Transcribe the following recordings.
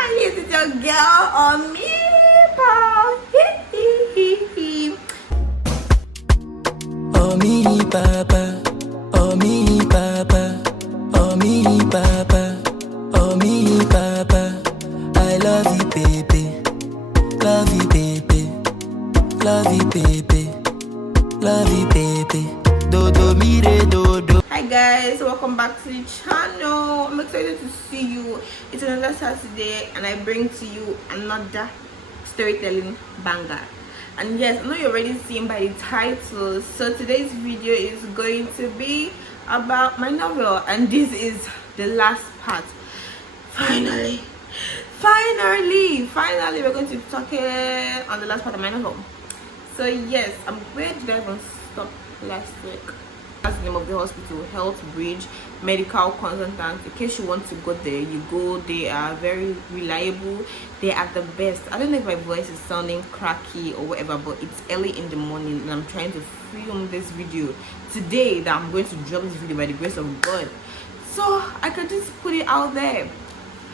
Palies is your girl on me, Oh me papa, oh me papa, oh me papa, oh me papa. I love you baby, love you baby, love you baby, love you baby. Dodo mire dodo. Hi guys, welcome back to the channel. I'm excited to see you. It's another Saturday and I bring to you another storytelling banger. And yes, I know you're already seeing by the title, so today's video is going to be about my novel, and this is the last part. Finally we're going to be talking on the last part of my novel. So yes, where did I even stop last week? That's the name of the hospital, Health Bridge Medical Consultant. In case you want to go there, you go. They are very reliable. They are the best. I don't know if my voice is sounding cracky or whatever, but it's early in the morning and I'm trying to film this video today that I'm going to drop this video by the grace of God, so I can just put it out there.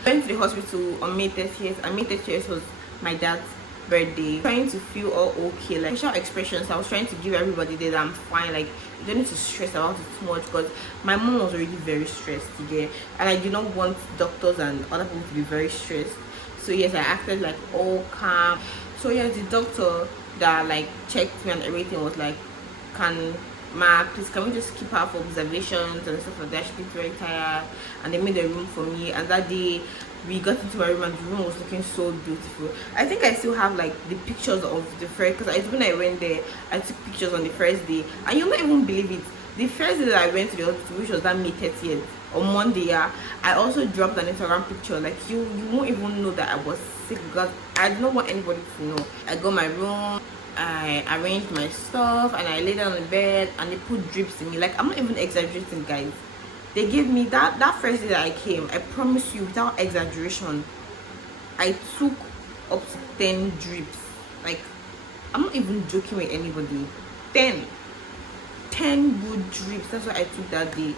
I went to the hospital on May 30th, and May 30th was my dad's birthday. Trying to feel all okay, like facial expressions. I was trying to give everybody that I'm fine, like you don't need to stress about it too much, because my mom was already very stressed today and I did not want doctors and other people to be very stressed. So yes, I acted like all calm. So yes, the doctor that like checked me and everything was like, please can we just keep her for observations and stuff like that. She looked very tired and they made a room for me, and that day we got into my room and the room was looking so beautiful. I think I still have like the pictures of the first, because when I went there I took pictures on the first day, and you'll not even believe it, the first day that I went to the hospital, which was that May 30th, on Monday, yeah, I also dropped an Instagram picture. Like you won't even know that I was sick, because I did not want anybody to know. I got my room, I arranged my stuff, and I laid down on the bed and they put drips in me. Like I'm not even exaggerating, guys. They gave me that first day that I came, I promise you without exaggeration, I took up to 10 drips. Like I'm not even joking with anybody. 10 good drips. That's what I took that day.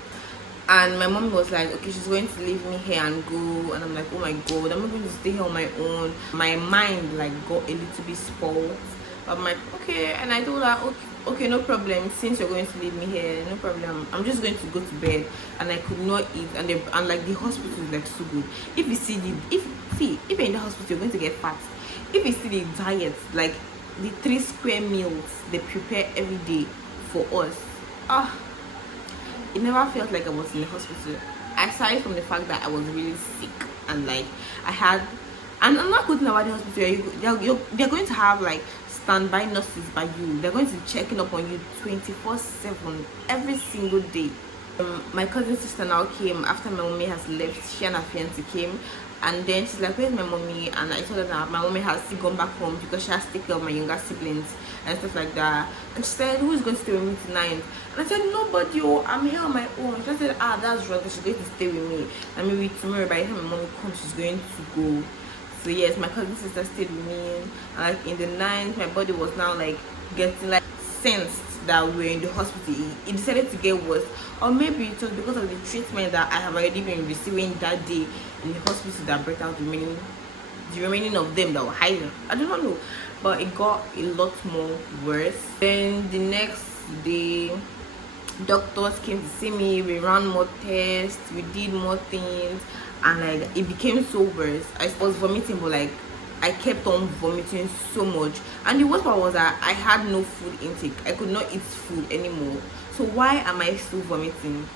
And my mom was like, okay, she's going to leave me here and go. And I'm like, oh my god, I'm not going to stay here on my own. My mind like got a little bit spoiled. I'm like, okay. And I told her, okay, no problem, since you're going to leave me here, no problem, I'm just going to go to bed. And I could not eat, and like the hospital is like so good. If you see if you're in the hospital, you're going to get fat. If you see the diet, like the 3 square meals they prepare every day for us, it never felt like I was in the hospital, aside from the fact that I was really sick and like and I'm not good about the hospital. They're going to have like standby nurses by you. They're going to be checking up on you 24/7 every single day. My cousin sister now came after my mommy has left. She and her fiance came, and then she's like, where's my mommy? And I told her that my mommy has gone back home because she has to take care of my younger siblings and stuff like that. And she said, who is going to stay with me tonight? And I said, nobody, I'm here on my own. She said, that's right, she's going to stay with me, and maybe tomorrow by the time my mommy comes, she's going to go. So yes, my cousin sister stayed with me, and like in the night my body was now like getting like sensed that we were in the hospital. It decided to get worse, or maybe it was because of the treatment that I have already been receiving that day in the hospital that brought out the remaining of them that were hiding. I do not know, but it got a lot more worse. Then the next day doctors came to see me, we ran more tests, we did more things, and like it became so worse. I was vomiting, but like I kept on vomiting so much, and the worst part was that I had no food intake. I could not eat food anymore. So why am I still vomiting?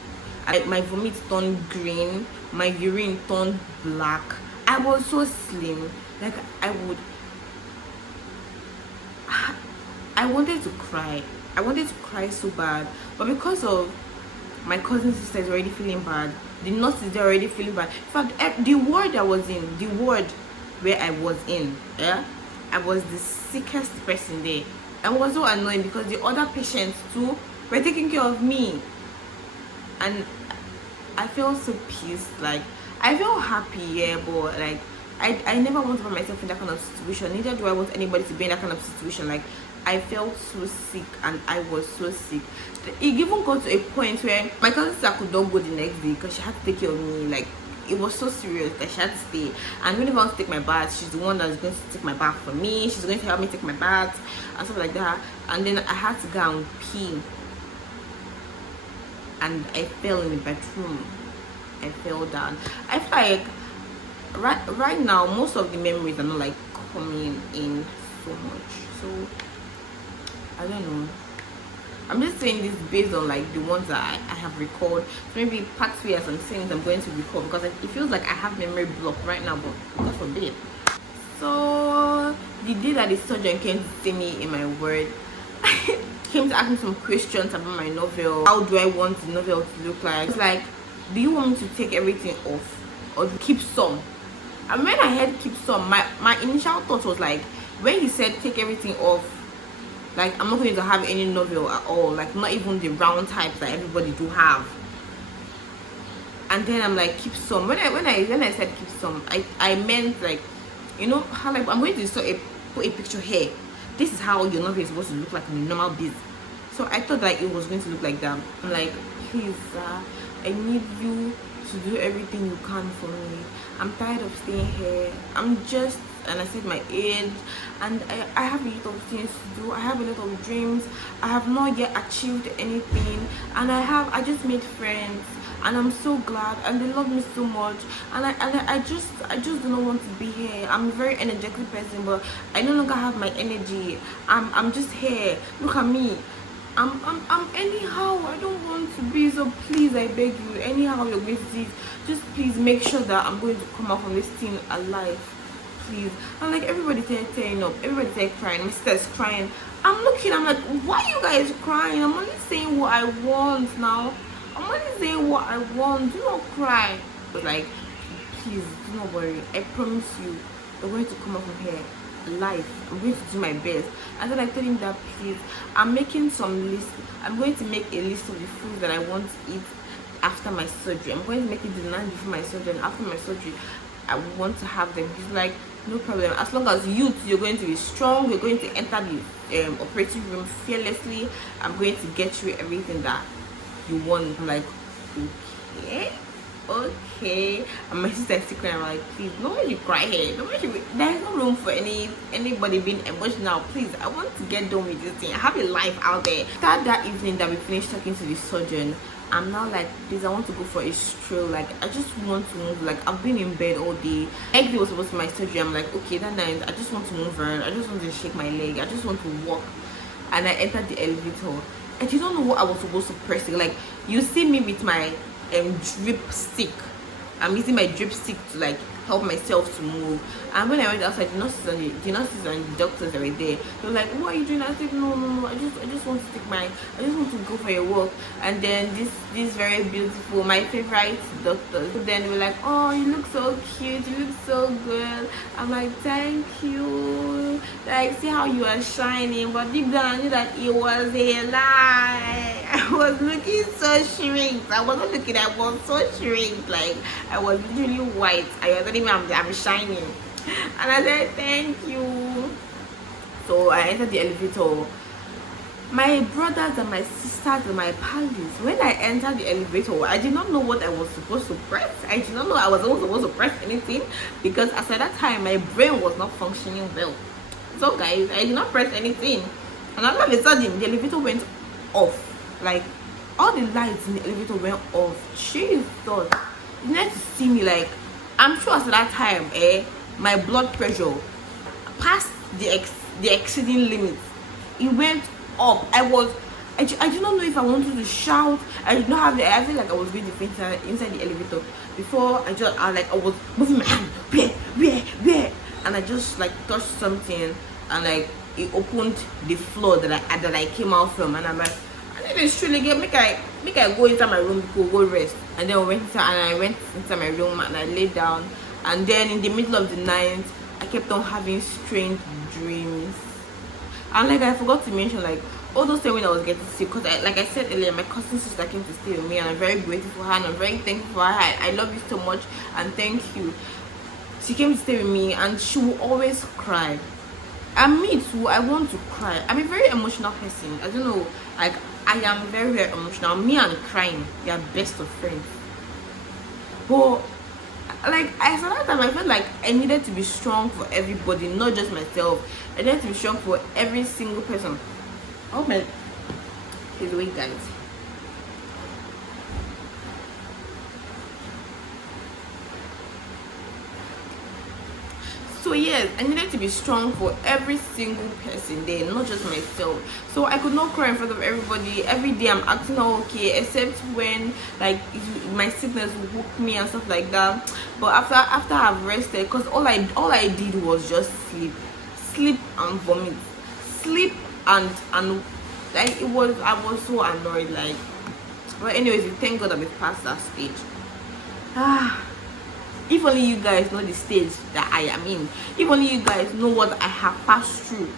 My vomit turned green, my urine turned black. I was so slim, like I wanted to cry. I wanted to cry so bad, but because of my cousin sister is already feeling bad, the nurses are already feeling bad. In fact, the ward I was in, the ward where I was in, yeah, I was the sickest person there. And it was so annoying because the other patients too were taking care of me, and I felt so pissed. Like I felt happy, yeah, but like I never want to put myself in that kind of situation. Neither do I want anybody to be in that kind of situation. Like I felt so sick, and I was so sick. It even got to a point where my cousin sister could not go the next day because she had to take care of me. Like it was so serious that she had to stay. And whenever I want to take my bath, she's the one that's going to take my bath for me. She's going to help me take my bath and stuff like that. And then I had to go and pee, and I fell in the bathroom. I fell down. I feel like right now most of the memories are not like coming in so much, so I don't know. I'm just saying this based on like the ones that I have recalled. So maybe part 3 are some things I'm going to recall, because it feels like I have memory block right now, but God forbid. So the day that the surgeon came to see me in my ward, came to ask me some questions about my novel. How do I want the novel to look like? It's like, do you want me to take everything off or keep some? And when I heard keep some, my initial thought was like, when he said take everything off, like I'm not going to have any novel at all, like not even the round types that everybody do have. And then I'm like, keep some. When I said keep some, I meant like, you know how like I'm going to put a picture here. This is how your novel is supposed to look like in a normal biz. So I thought that it was going to look like that. I'm like, please, I need you to do everything you can for me. I'm tired of staying here. And I said my age, and I have a lot of things to do. I have a lot of dreams. I have not yet achieved anything, and I just made friends, and I'm so glad, and they love me so much, and I just do not want to be here. I'm a very energetic person, but I no longer have my energy. I'm just here. Look at me. I'm anyhow. I don't want to be, so please, I beg you, anyhow you're going to see, just please make sure that I'm going to come out from this thing alive, please. And like everybody tearing up, everybody started crying, my sister's crying. I'm looking, I'm like, why are you guys crying? I'm only saying what I want now. I'm only saying what I want. Do not cry. But like, please do not worry. I promise you, we're going to come out from here alive. I'm going to do my best. And then I told him that please, I'm making some list. I'm going to make a list of the foods that I want to eat after my surgery. I'm going to make it the night before my surgery, and after my surgery I want to have them. He's like, no problem, as long as you're going to be strong, you're going to enter the operating room fearlessly. I'm going to get you everything that you want. I'm like, okay. And my sister is crying. I'm like, please, nobody cry here. There's no room for anybody being emotional. Please, I want to get done with this thing. I have a life out there. That evening that we finished talking to the surgeon, I'm now like, please, I want to go for a stroll. Like, I just want to move. Like, I've been in bed all day. Next day was supposed to be my surgery. I'm like, okay, that night, I just want to move around. I just want to shake my leg. I just want to walk. And I entered the elevator. And you don't know what I was supposed to press. Like, you see me with my drip stick. I'm using my drip stick to like help myself to move. And when I went outside, the nurses and the doctors were there. They were like, what are you doing? I said, no, I just want to I just want to go for a walk. And then this very beautiful, my favorite doctor, then they were like, oh, you look so cute, you look so good. I'm like, thank you. Like, see how you are shining. But deep down I knew that it was a lie. I was looking so shrinked. I wasn't looking, I was so shrinked. Like, I was literally white. I was telling me I'm shining. And I said, thank you. So I entered the elevator. My brothers and my sisters and my palies, when I entered the elevator, I did not know what I was supposed to press. I did not know I was supposed to press anything, because as at that time my brain was not functioning well. So guys, I did not press anything, and all of a sudden the elevator went off. Like, all the lights in the elevator went off. Jesus, you need to see me. Like, I'm sure at that time, my blood pressure passed the exceeding limits. It went up. I did not know if I wanted to shout. I did not have I feel like I was going to faint inside the elevator. Before I was moving my hand, where, and I just like touched something, and like it opened the floor that I came out from, and I'm like, I think it's truly good. Make I go inside my room to go rest. And then I went inside my room and I laid down. And then in the middle of the night, I kept on having strange dreams. And like, I forgot to mention, like, all those times when I was getting sick, because like I said earlier, my cousin sister came to stay with me, and I'm very grateful for her, and I'm very thankful for her. I love you so much, and thank you. She came to stay with me, and she will always cry. And me too, I want to cry. I'm a very emotional person. I don't know, like, I am very, very emotional. Me and crying, we are best of friends. But like I saw that time I felt like I needed to be strong for everybody, not just myself. I needed to be strong for every single person. Oh my, please wait guys. So yes, I needed to be strong for every single person there, not just myself. So I could not cry in front of everybody. Every day I'm acting all okay, except when like my sickness woke me and stuff like that. But after I've rested, because all I did was just sleep and vomit, sleep and like I was so annoyed. Like, but anyways, thank God I'm past that stage. If only you guys know the stage that I am in. If only you guys know what I have passed through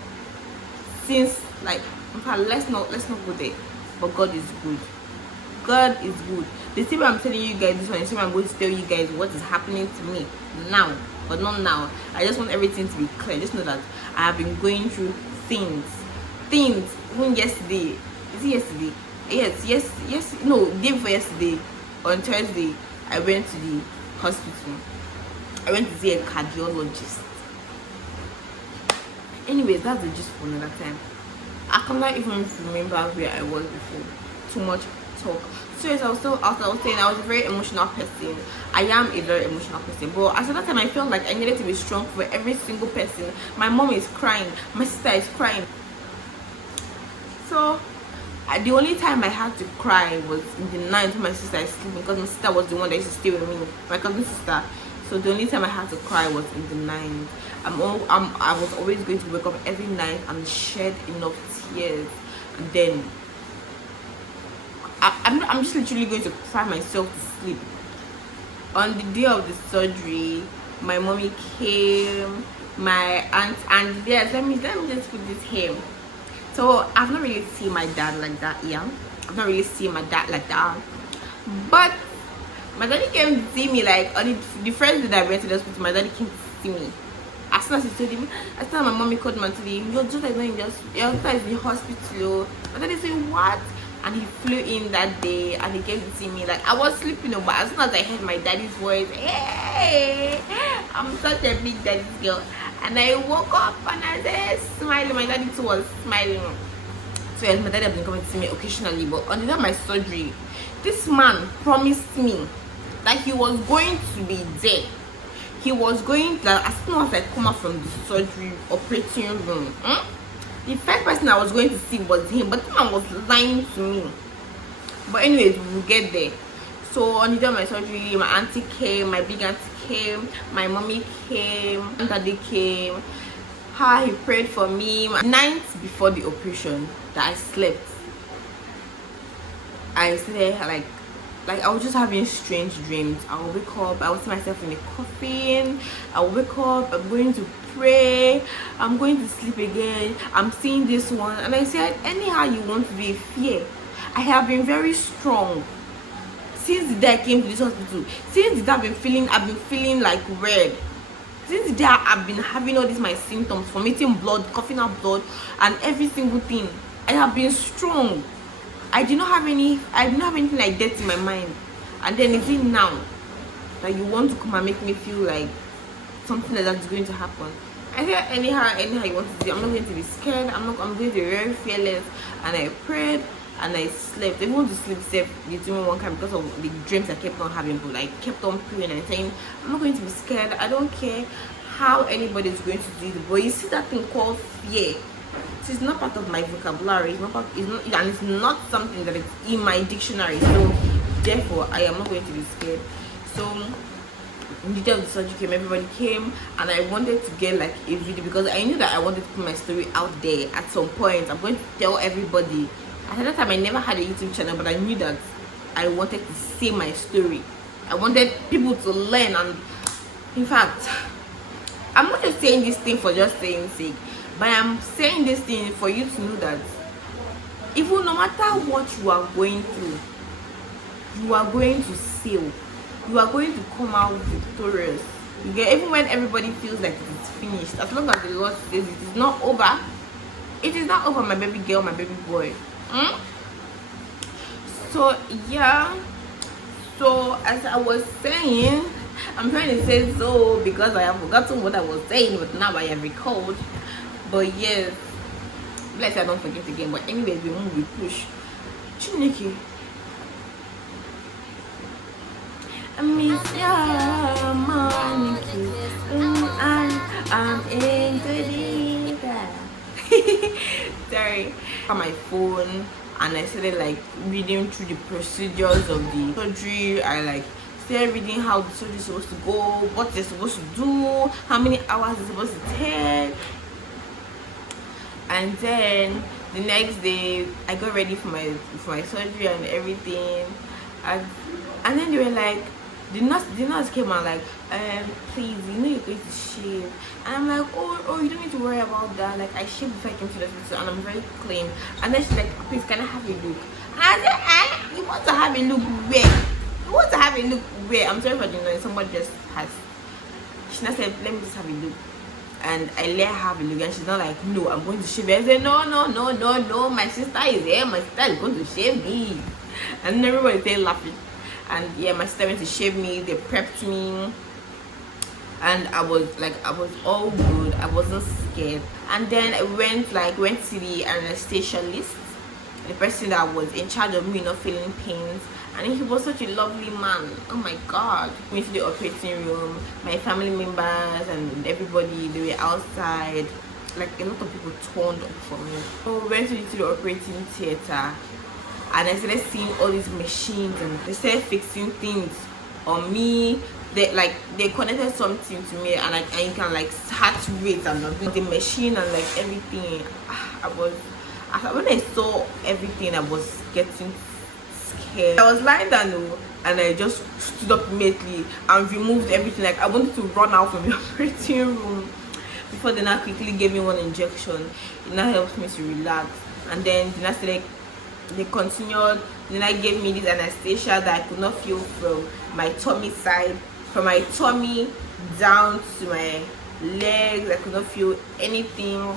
since, like, in fact, let's not go there. But God is good. God is good. The same way I'm telling you guys this one, the same way I'm going to tell you guys what is happening to me now, but not now. I just want everything to be clear. Just know that I have been going through things. Even yesterday. Is it yesterday? Yes. No, day before yesterday, on Thursday, I went to the hospital. I went to see a cardiologist. Anyways, that's the gist for another time. I cannot even remember where I was before. Too much talk. So yes, I was saying I was a very emotional person. I am a very emotional person. But at that time I felt like I needed to be strong for every single person. My mom is crying, my sister is crying. So the only time I had to cry was in the night when my sister is sleeping, because my sister was the one that used to stay with me, my cousin sister. So the only time I had to cry was in the night. I was always going to wake up every night and shed enough tears, and then I'm just literally going to cry myself to sleep. On the day of the surgery, my mommy came, my aunt, and yes, let me just put this here. So I've not really seen my dad like that, yeah. I've not really seen my dad like that. But my daddy came to see me, like on the first day that I went to the hospital, my daddy came to see me. As soon as he told him, as soon as my mommy called me and told him, your daughter is not in the hospital. My daddy said, what? And he flew in that day and he came to see me. Like, I was sleeping, but as soon as I heard my daddy's voice, hey, I'm such a big daddy's girl. And I woke up and I said, smiling. My daddy too was smiling. So yes, my daddy has been coming to see me occasionally. But on the day of my surgery, this man promised me that he was going to be there. He was going to, like, as soon as I come out from the surgery operating room, the first person I was going to see was him. But the man was lying to me. But anyways, we will get there. So on the day of my surgery, my auntie came, my big auntie came, my mommy came, and daddy came. He prayed for me. The night before the operation that I slept, I slept like I was just having strange dreams. I would wake up, I would see myself in a coffin. I would wake up, I'm going to pray, I'm going to sleep again, I'm seeing this one. And I said, anyhow you want to be, fear. I have been very strong since the day I came to this hospital. Since the day I've been feeling like red. Since the day I've been having all these my symptoms, vomiting blood, coughing out blood, and every single thing, I have been strong. I did not have anything like that in my mind. And then is it now that you want to come and make me feel like something like that is going to happen? I said, anyhow you want to do, I'm not going to be scared. I'm going to be very fearless. And I prayed and I slept. I want to sleep safe between one time because of the dreams I kept on having. But I kept on praying and saying, I'm not going to be scared. I don't care how anybody is going to do it. But you see that thing called fear. It is not part of my vocabulary. It's not something that is in my dictionary. So therefore, I am not going to be scared. So the day of the surgery came, everybody came, and I wanted to get like a video because I knew that I wanted to put my story out there at some point. I'm going to tell everybody. At that time, I never had a YouTube channel, but I knew that I wanted to say my story. I wanted people to learn, and in fact, I'm not just saying this thing for just saying sake, but I'm saying this thing for you to know that even no matter what you are going through, you are going to sail. You are going to come out victorious. You get, even when everybody feels like it is finished, as long as the Lord says it is not over, it is not over, my baby girl, my baby boy. So yeah, so as I was saying, I'm trying to say so because I have forgotten what I was saying, but now I have recalled. But yes, bless I don't forget again. But anyways, we move, we push. Chineke. I miss your morning kiss. I'm into the sorry. On my phone, and I started like reading through the procedures of the surgery. I like started reading how the surgery is supposed to go, what they're supposed to do, how many hours it's supposed to take. And then the next day I got ready for my surgery and everything, and then they were like, the nurse came out like, please, you know you're going to shave. And I'm like, oh, you don't need to worry about that. Like, I shaved before I came to the hospital and I'm very clean. And then she's like, please, can I have a look? And I said, you want to have a look where? You want to have a look where? I'm sorry for the noise, somebody just has. She now said, let me just have a look. And I let her have a look, and she's not like, no, I'm going to shave you. I said, no, my sister is here, my sister is going to shave me. And then everybody started laughing. And yeah, my sister went to shave me, they prepped me, and I was all good, I wasn't scared. And then I went to the anesthesiologist, the person that was in charge of me not feeling pains, and he was such a lovely man. Oh my god. We went to the operating room, my family members and everybody, they were outside, like a lot of people turned up for me. So we went to the operating theater, and I started seeing all these machines, and they started fixing things on me. They connected something to me, and you can like heart rate and the machine and like everything. When I saw everything, I was getting scared. I was lying down though, and I just stood up immediately and removed everything. Like I wanted to run out from the operating room before they now quickly gave me one injection. It now helped me to relax, and then they continued. Then I gave me this anesthesia that I could not feel from my tummy side, from my tummy down to my legs. I could not feel anything.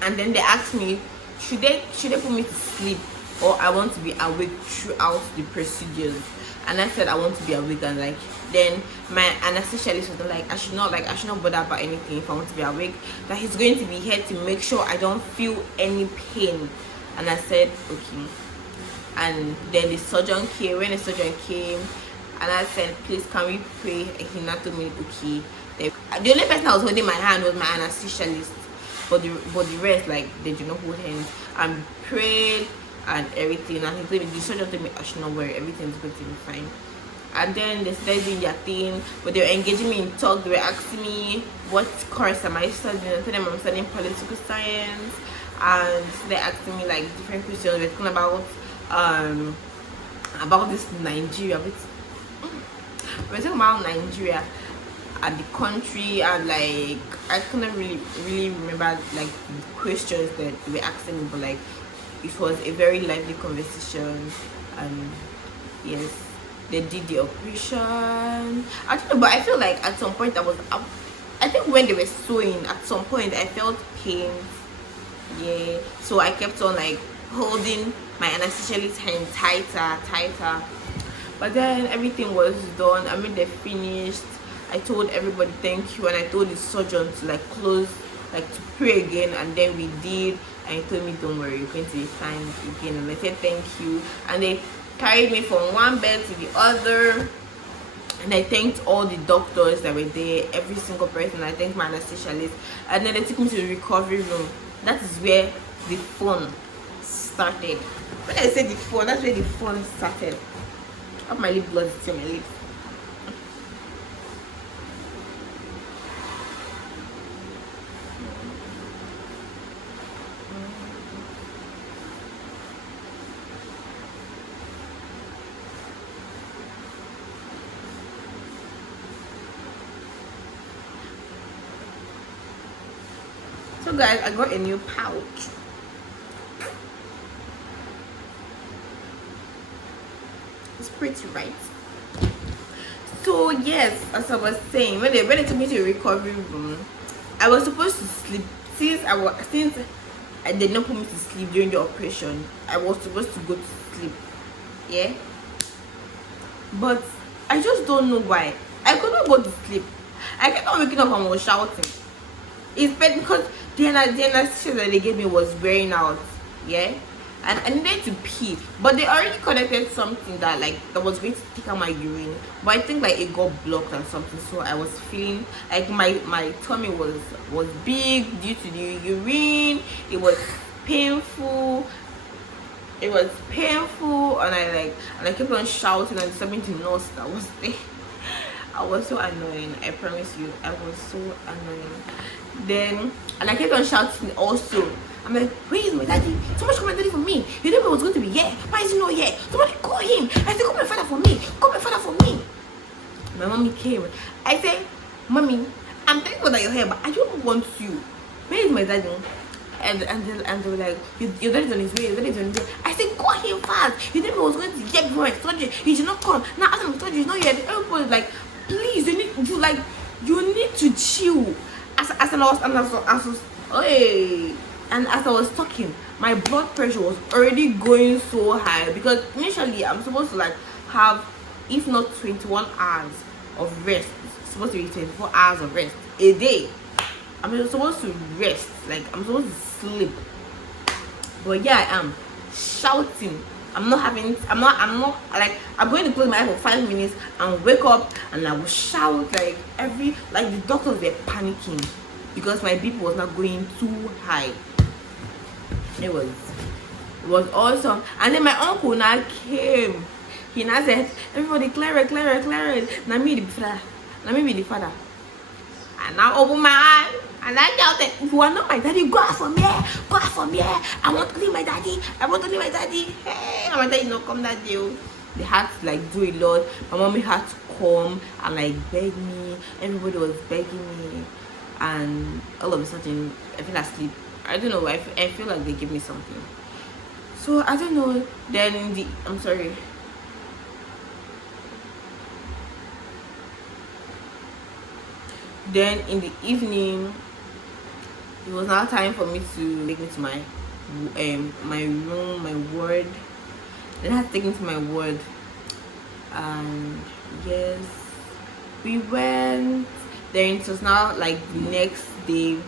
And then they asked me, should they put me to sleep, or I want to be awake throughout the procedures? And I said I want to be awake. And like then my anesthesiologist was like, I should not bother about anything if I want to be awake, that he's going to be here to make sure I don't feel any pain. And I said okay. And then the surgeon came. When the surgeon came, and I said, please, can we pray? And he now told me okay. The only person that was holding my hand was my anesthesiologist, but the rest, like, they do not hold hands. And prayed and everything, and he told me, the surgeon told me I should not worry, everything's going to be fine. And then they started doing their thing, but they were engaging me in talk. They were asking me what course am I studying. I told them I'm studying political science, and they're asking me like different questions. We're talking about this Nigeria. We're talking about Nigeria and the country, and like I couldn't really remember like the questions that they were asking me, but like it was a very lively conversation. And yes, they did the operation. I don't know, but I feel like at some point I think when they were sewing, at some point I felt pain. Yeah, so I kept on like holding my anesthesiologist's hand tighter. But then everything was done. I mean, they finished. I told everybody thank you, and I told the surgeon to like close, like to pray again, and then we did. And he told me, don't worry, you're going to be fine again. And I said thank you, and they carried me from one bed to the other. And I thanked all the doctors that were there, every single person. I thanked my anesthesiologist, and then they took me to the recovery room. That is where the fun started. When I say the fun, that's where the fun started. I have my lip gloss to my lips. So guys, I got a new pouch. It's pretty, right? So yes, as I was saying, when they took me to the recovery room, I was supposed to sleep. Since I did not put me to sleep during the operation, I was supposed to go to sleep. Yeah, but I just don't know why. I could not go to sleep. I kept on waking up and was shouting. It's bad because the anesthesia that they gave me was wearing out. Yeah. And I needed to pee, but they already connected something that was going to take out my urine, but I think like it got blocked or something. So I was feeling like my tummy was big due to the urine. It was painful. And I kept on shouting and disturbing the nurse that was there. I was so annoying. I promise you, I was so annoying. Then I kept on shouting also. I'm like, where is my daddy? Somebody call my daddy for me. You didn't know I was going to be here. Why is he not here? Somebody call him. I said, call my father for me. Call my father for me. My mommy came. I said, mommy, I'm thankful that you're here, but I don't want you. Where is my daddy? And they were like, your daddy's on his way. Your daddy's on his way. I said, call him fast. You didn't know I was going to get before I told you. He did not come. Now after I told you, he's not here. Everybody's like, please, you need to chill. As I was talking, my blood pressure was already going so high because initially I'm supposed to have, if not 21 hours of rest, it's supposed to be 24 hours of rest a day. I'm supposed to rest, I'm supposed to sleep. But yeah, I am shouting. I'm going to close my eyes for 5 minutes and wake up and I will shout the doctors were panicking because my BP was not going too high. It was awesome. And then my uncle now came. He now said, everybody clear it. Now me be the father. And I open my eye and I shouted, if you are not my daddy, go out from here. I want to leave my daddy. Hey, and my daddy not come that day. They had to do a lot. My mommy had to come and beg me. Everybody was begging me. And all of a sudden I fell asleep. I don't know, I feel like they gave me something. So I don't know. Then I'm sorry. Then in the evening, it was now time for me to take me to my room, my ward. Then I had to take me to my ward. And yes, we went. Then it was now the next day.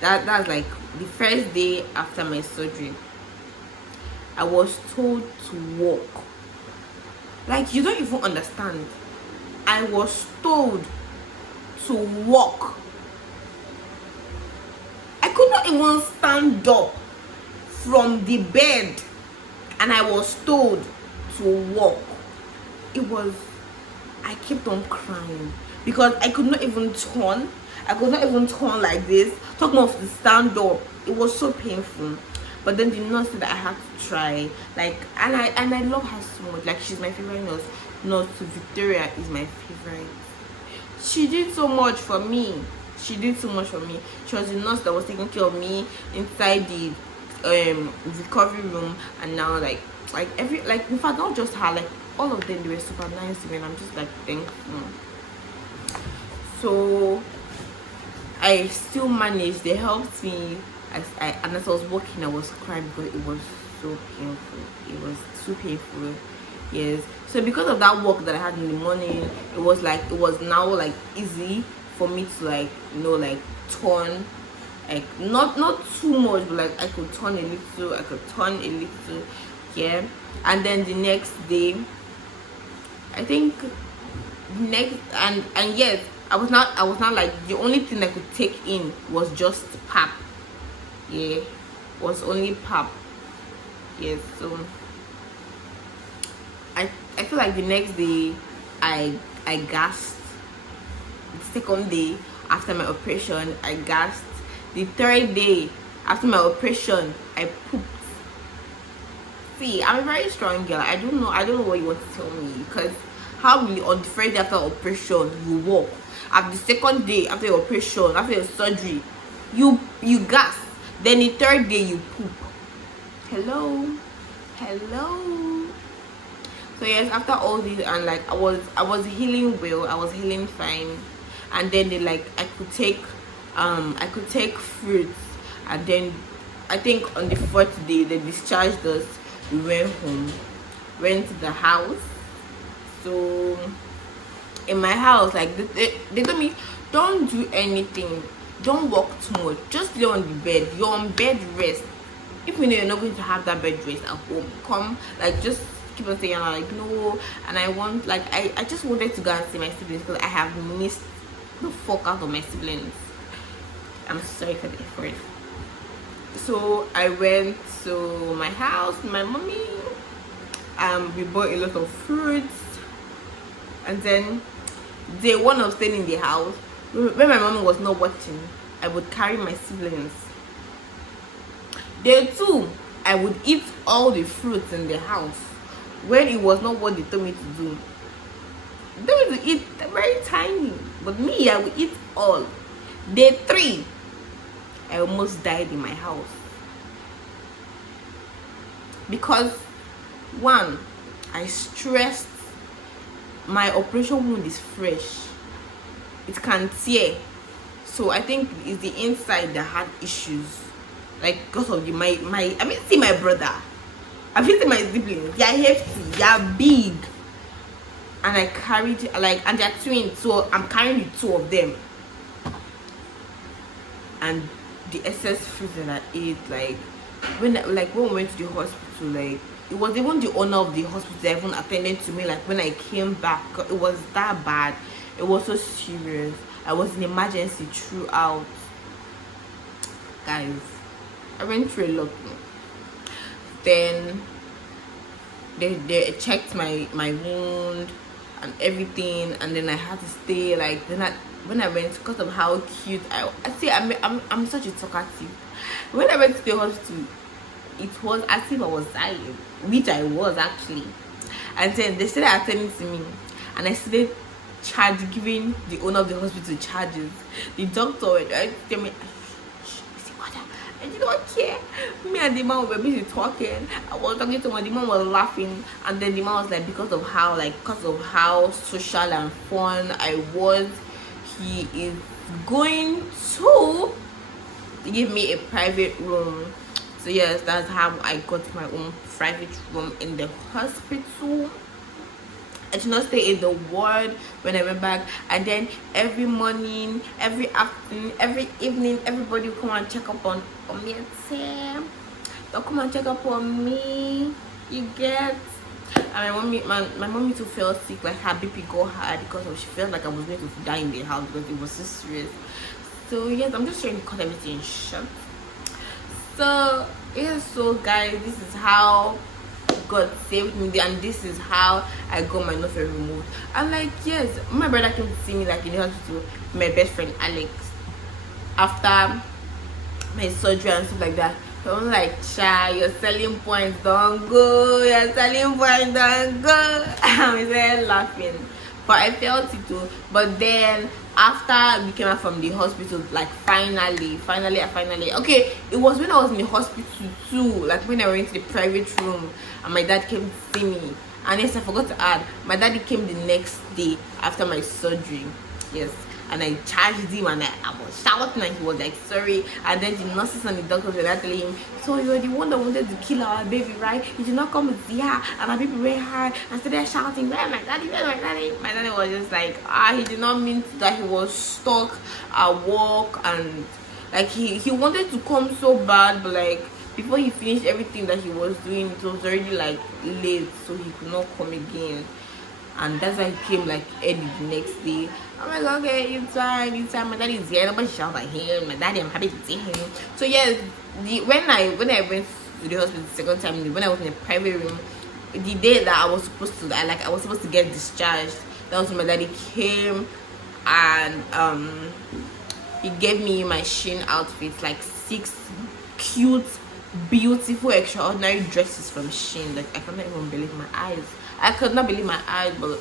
That's the first day after my surgery. I was told to walk. You don't even understand. I was told to walk. I could not even stand up from the bed and I was told to walk. I kept on crying because I could not even turn. Like this. Talk more of the stand up. It was so painful. But then the nurse said that I had to try. And I love her so much. She's my favorite nurse. Nurse Victoria is my favorite. She did so much for me. She was the nurse that was taking care of me inside the recovery room. And now in fact, not just her, all of them, they were super nice to me, and I'm just thankful. So I still managed. They helped me. As I was walking, I was crying because it was so painful. Yes. So because of that walk that I had in the morning, it was now easy for me to turn, not too much, but I could turn a little. Yeah. And then the next day, I think and yes, I was not the only thing I could take in was just pap. Yeah, was only pap. Yes. So I feel the next day I gasped. The second day after my operation, I gasped. The third day after my operation, I pooped. See, I'm a very strong girl. I don't know what you want to tell me, because how will you, on the first day after operation, you walk? At the second day after your operation, after your surgery, you gas. Then the third day you poop. Hello. So yes, after all this, and I was healing well, I was healing fine, and then they I could take fruits, and then I think on the fourth day they discharged us. We went home, went to the house. So in my house. Like they told me, don't do anything, don't walk too much, just lay on the bed, you're on bed rest. If you know you're not going to have that bed rest at home, come, like, just keep on saying. I'm like, no. And I want, like, I just wanted to go and see my siblings because I have missed the fuck out of my siblings. I'm sorry for it. So I went to my house, my mommy, we bought a lot of fruits. And then day one of staying in the house, when my mom was not watching, I would carry my siblings. Day two, I would eat all the fruits in the house when it was not what they told me to do. They told me to eat very tiny, but me, I would eat all. Day three, I almost died in my house because, one, I stressed. My operation wound is fresh, it can tear, so I think it's the inside that had issues, like because of the my I mean, see my brother, I've seen my siblings, they are hefty, they are big, and I carried, like, and they're twins, so I'm carrying the two of them, and the excess food that I ate, like when we went to the hospital, like it was even the owner of the hospital that even attended to me. Like when I came back, it was that bad, it was so serious. I was in emergency throughout, guys. I went through a lot. Then they checked my wound and everything, and then I had to stay. Like then when I went, because of how cute I see, I'm such a talkative. When I went to the hospital, it was as if I was dying, which I was actually. And then they started attending to me, and I started giving the owner of the hospital charges. The doctor would tell me, I did not care. Me and the man were busy talking. I was talking to him, the man was laughing, and then the man was like, because of how social and fun I was, he is going to give me a private room. So yes, that's how I got my own private room in the hospital. I did not stay in the ward when I went back. And then every morning, every afternoon, every evening, everybody would come and check up on me. They'll come and check up on me. You get. And my mommy too fell sick. Like her BP got high because she felt like I was going to die in the house because it was so serious. So yes, I'm just trying to cut everything short. So yes, so guys, this is how God saved me, and this is how I got my navel removed. And like, yes, my brother came to see me like in the hospital, my best friend Alex, after my surgery and stuff like that. So I'm like, Cha, your selling points don't go, your selling points don't go. And we started laughing, but I felt it too. But then after we came out from the hospital, like finally, okay, it was when I was in the hospital too, like when I went to the private room and my dad came to see me. And yes, I forgot to add, my daddy came the next day after my surgery. Yes, and I charged him, and I was shouting, and he was like, sorry. And then the nurses and the doctors were like telling him, so you're the one that wanted to kill our baby, right? You did not come with her, and our baby very hard. And so they're shouting, where my daddy, where my daddy? My daddy was just like, he did not mean that. He was stuck at work, and like he wanted to come so bad, but like before he finished everything that he was doing, it was already like late, so he could not come again. And that's why he came like early the next day. I'm like, okay, it's fine. My daddy is here, nobody shout at him. My daddy, I'm happy to see him. So yes, when I went to the hospital the second time, when I was in a private room, the day that I was supposed to get discharged, that was when my daddy came, and he gave me my Shein outfit, like 6 cute, beautiful, extraordinary dresses from Shein. Like I cannot even believe my eyes. I could not believe my eyes, but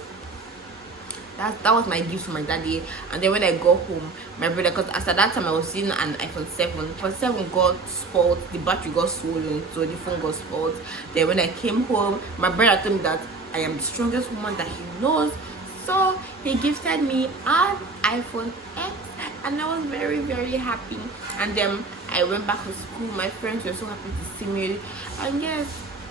that was my gift for my daddy. And then when I got home, my brother, because at that time I was using an iPhone 7. iPhone 7 got spoiled, the battery got swollen, so the phone got spoiled. Then when I came home, my brother told me that I am the strongest woman that he knows, so he gifted me an iPhone X, and I was very, very happy. And then I went back to school. My friends were so happy to see me, and yes,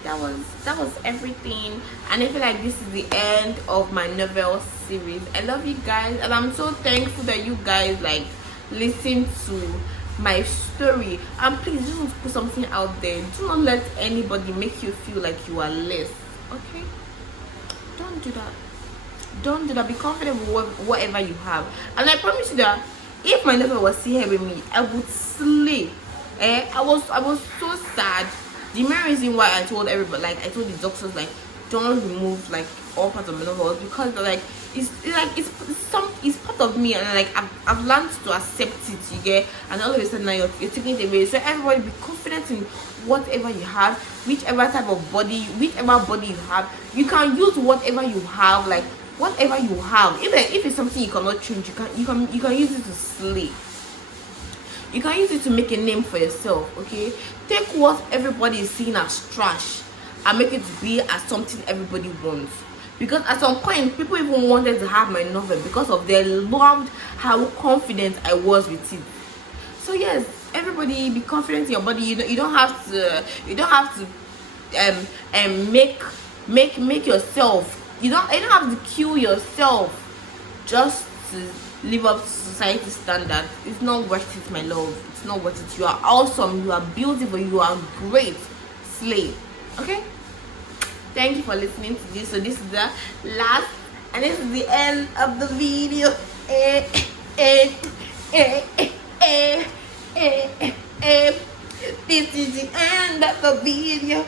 that was everything, and I feel like this is the end of my novel series. I love you guys, and I'm so thankful that you guys like listen to my story. And please just want to put something out there. Do not let anybody make you feel like you are less. Okay, don't do that. Don't do that. Be confident with whatever you have, and I promise you that if my novel was here with me, I would slay. I was so sad. The main reason why I told everybody, like I told the doctors, like don't remove like all parts of my novel, because like it's part of me, and like I've learned to accept it, you get. And all of a sudden now you're taking it away. So everybody be confident in whatever you have, whichever type of body, whichever body you have. You can use whatever you have, like whatever you have. Even if it's something you cannot change, you can use it to slay. You can use it to make a name for yourself. Okay, take what everybody is seeing as trash and make it be as something everybody wants. Because at some point people even wanted to have my novel because of they loved how confident I was with it. So yes, everybody be confident in your body. You don't have to make yourself, you don't have to kill yourself just to live up to society standard. It's not worth it, my love. It's not worth it. You are awesome, you are beautiful, you are great. Slay. Okay, thank you for listening to this. So this is the last and this is the end of the video. This is the end of the video.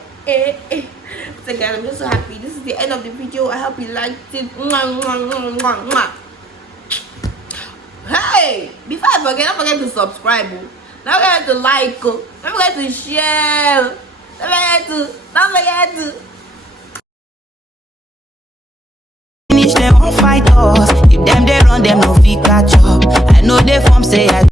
So guys, I'm just so happy. This is the end of the video. I hope you liked it. Hey, before I forget, don't forget to subscribe. Don't forget to like. Don't forget to share. Don't forget to. Finish them, won't fight us. If them they run, them no fit catch up. I know they form say I